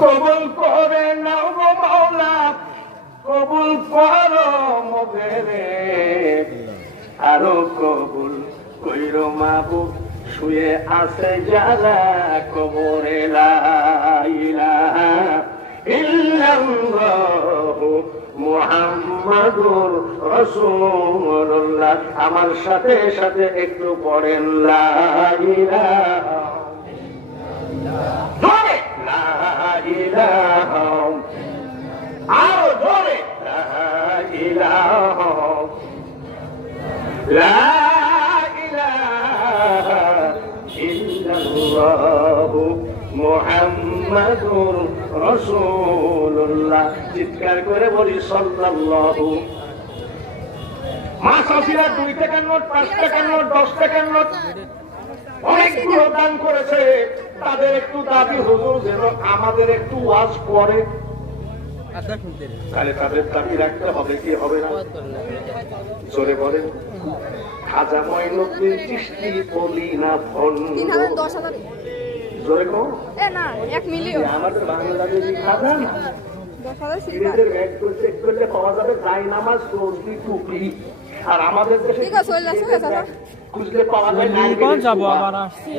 কবুল করে নাও গো মাওলা, কবুল করো মোদেরে, আরো কবুল কইরো মাবুদ শুয়ে আছে যারা কবরে। লা ইলাহা ইল্লাল্লাহু মুহাম্মাদুর রাসূলুল্লাহ। আমার সাথে সাথে একটু পড়েন লা ইলাহা জোরে, লা ইলাহা, আরো জোরে, লা ইলাহা, লা ইলাহা ইল্লাল্লাহু মুহাম্মাদুর রাসূলুল্লাহ। চিৎকার করে বলি সাল্লাল্লাহু। মা শাশুড়া 2 টাকার নোট, 5 টাকার নোট, 10 টাকার নোট অনেকগুলো দান করেছে। তাদের একটু দাবি হুজুর যেন আমাদের একটু ওয়াজ পড়ে, তাহলে তাদের দাবি রাখতে হবে কি হবে না? জোরে বলেন। খাজা মঈনুদ্দিন চিশতি বলি না ভণ্ড, জোরে কো না 1 মিলিয়ন আমাদের বাংলাদেশি খাজা না। 10,000 সিলেটের ব্যাগ চেক করলে পাওয়া যাবে জাই নামাজ, তসবিহ, টুপি। আর আমাদের দেশে ঠিক আছে, চলে আসো খুঁজলে পাওয়া যায় না। যাব আবার আসছি